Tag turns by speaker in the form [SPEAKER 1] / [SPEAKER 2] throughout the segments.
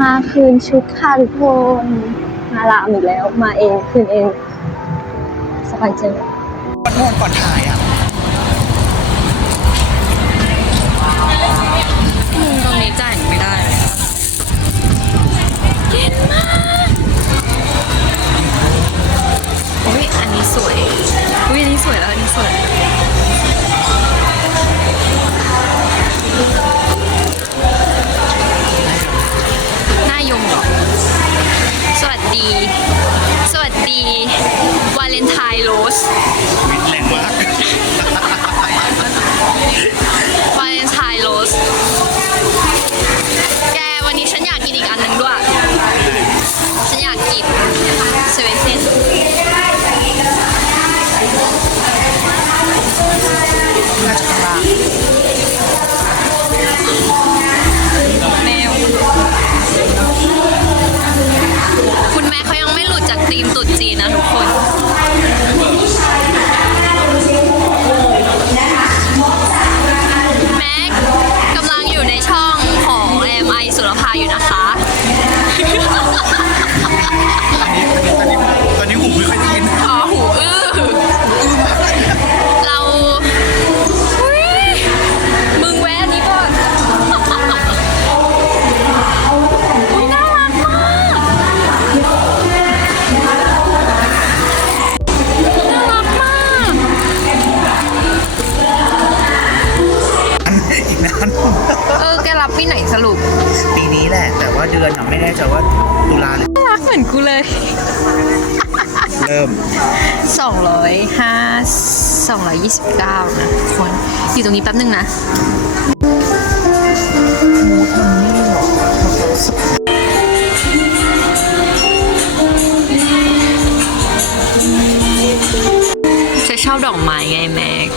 [SPEAKER 1] มาคืนชุดค่ะทุกคนมาลามอีกแล้ว มาเองคืนเองสบายใจ
[SPEAKER 2] ก่อนนอนก่อนถ่ายอะ
[SPEAKER 3] ตรงนี้จ่ายไม่ได้เย็นมากอุ้ยอันนี้สวยอุ้ยอันนี้สวยแล้วอันนี้สวย ดี สวัสดี วาเลนไทน์โรส
[SPEAKER 2] วิทย์แรงมาก
[SPEAKER 3] ริ่ม 205 229 นะทุกคน อยู่ตรงนี้แป๊บนึงนะจะชอบดอกไม้ไงแม็ก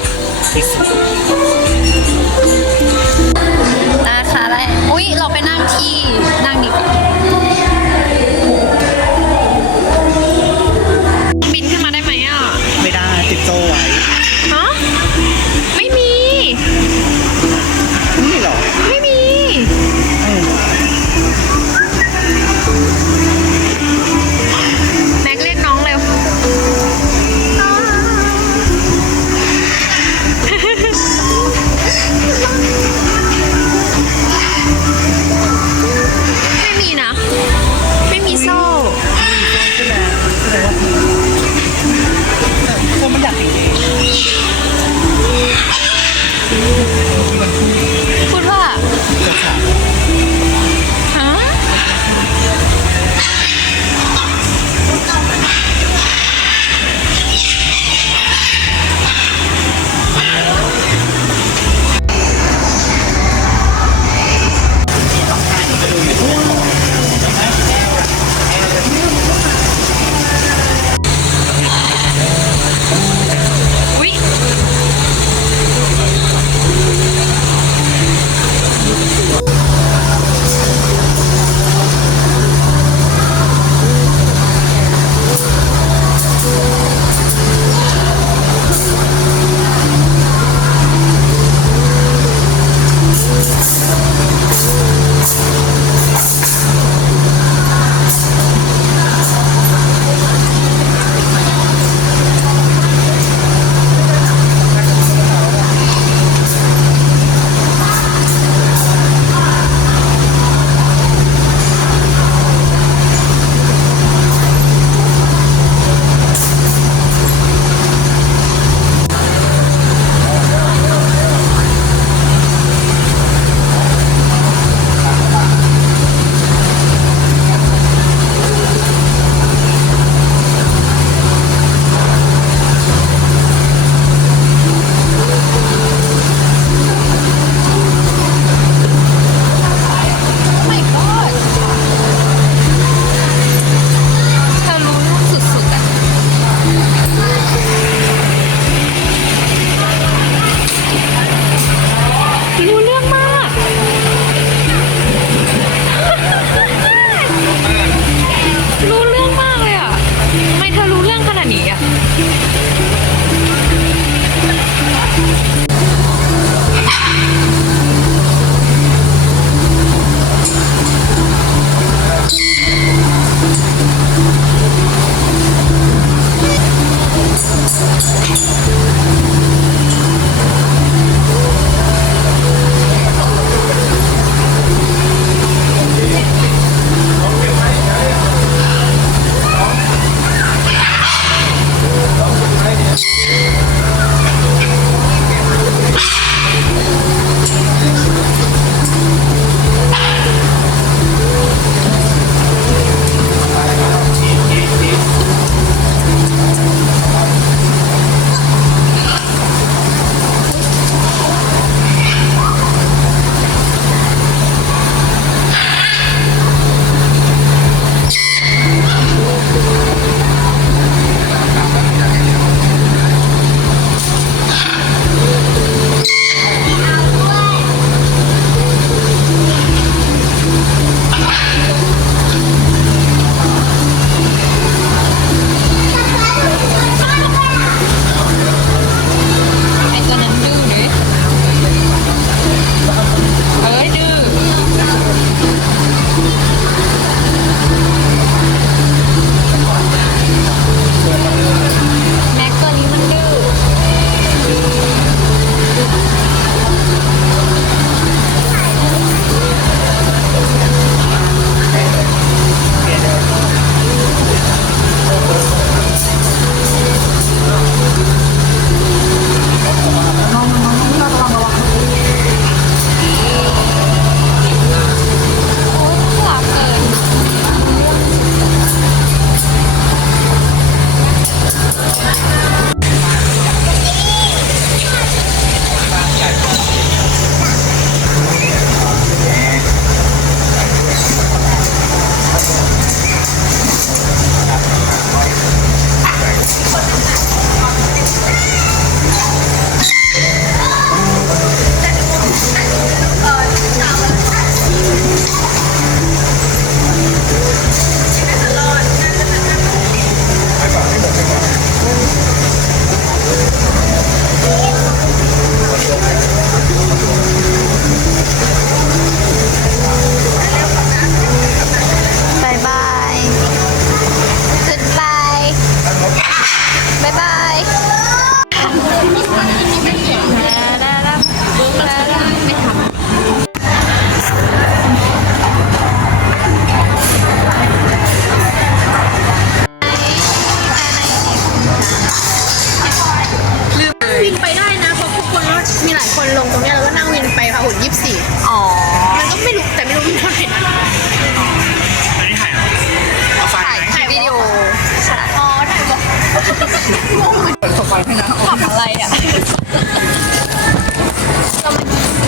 [SPEAKER 3] Cidadania.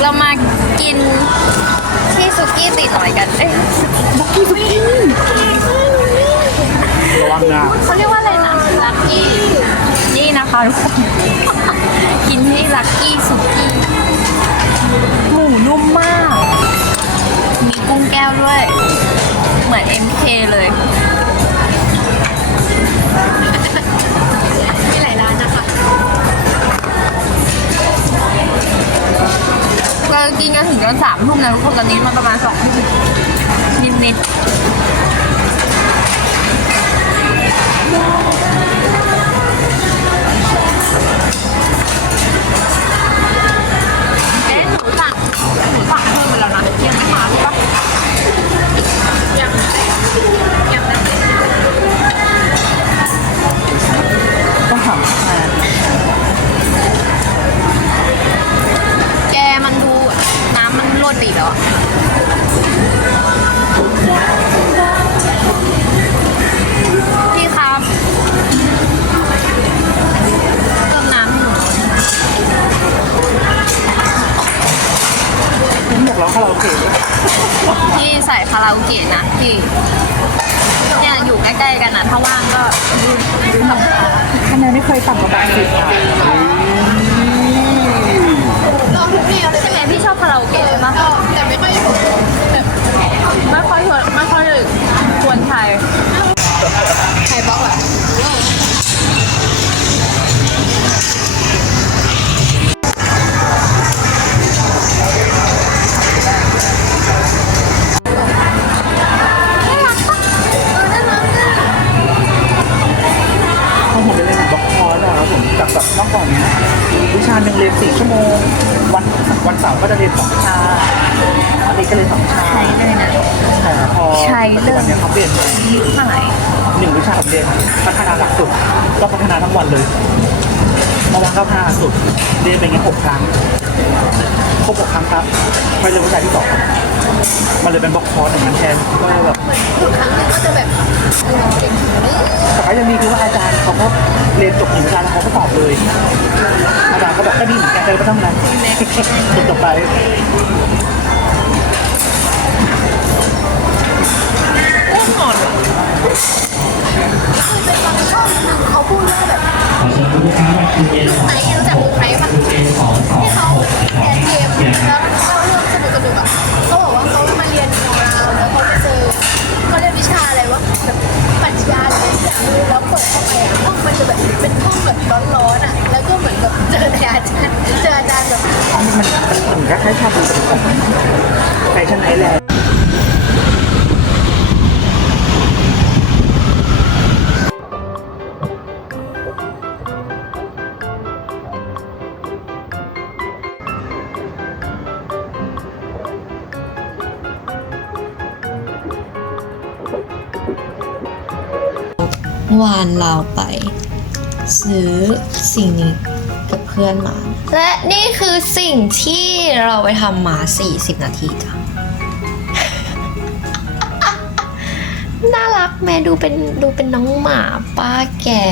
[SPEAKER 3] เรามากินที่สุกี้ตีน้อยกันเอ้ยบุกี้สุกี้
[SPEAKER 2] ระวังนะ
[SPEAKER 3] เขาเรียกว่าอะไรนะลักกี้นี่นะคะทุกคนกินที่ลักกี้สุกี้หมูนุ่มมาก มีกุ้งแก้วด้วย เหมือน MK เลย ทุ่มนะทุกคนตอนนี้มาประมาณสองทุ่ม คา
[SPEAKER 2] ราโอเกะ
[SPEAKER 3] นะพี่เนี่ยอยู่ใกล้ๆกันนะถ้าว่างก็ดูดูทำ
[SPEAKER 2] คะแนนไม่เคยต่ำกว่าแปดสิบอะ
[SPEAKER 3] หนึ่
[SPEAKER 2] งเรียนสี่ชั่วโมง วันวันเสาร์ก็จะเรียนสองวิชาอันนี้ก็เรียนสองวิชา
[SPEAKER 3] ใช้เลยนะ
[SPEAKER 2] แต่พอ
[SPEAKER 3] ใช่เลย
[SPEAKER 2] ปัจจุบันเนี้ยเขาเปลี่ยนเป็น
[SPEAKER 3] ยุคสมัย
[SPEAKER 2] หนึ่งวิชาผมเรียนพัฒนาหลักสุดก็พัฒนาทั้งวันเลยเมื่อวานก็พัฒนาหลักสุดเรียนไปงั้นหกครั้งครบหกครั้งครับไปเรียนวิชาที่สอง มันเลยเป็นบล็อกคอร์สอย่างนั้นแทนก็เลยแบบ
[SPEAKER 3] ทุกครั้งก็จะแบบ
[SPEAKER 2] แต่ก็ยังมีคือว่าอาจารย์เขาก็เรียนจบหนึ่งวิชาแล้วเขาก็ตอบเลย อาจารย์ก็บอกก็ดีเหมือนกันเลยก็ต้องนั้นจบจบไป
[SPEAKER 3] เขาพูดว่าแบบไหนรู้จักวงไหน แบบเป็นห้องแบบร้อนๆอะ แล้วก็เหมือนแบบเจออาจารย์เจออาจารย์แบบ
[SPEAKER 2] มันมันมันก็คล้ายๆชาบูแต่ของแฟชั่นไอแลนด์
[SPEAKER 4] เมื่อวานเราไป ซื้อสิ่งนี้กับเพื่อนมา และนี่คือสิ่งที่เราไปทำมา 40 นาทีจ้ะ น่ารักแม่ดูเป็นดูเป็นน้องหมาป้าแก่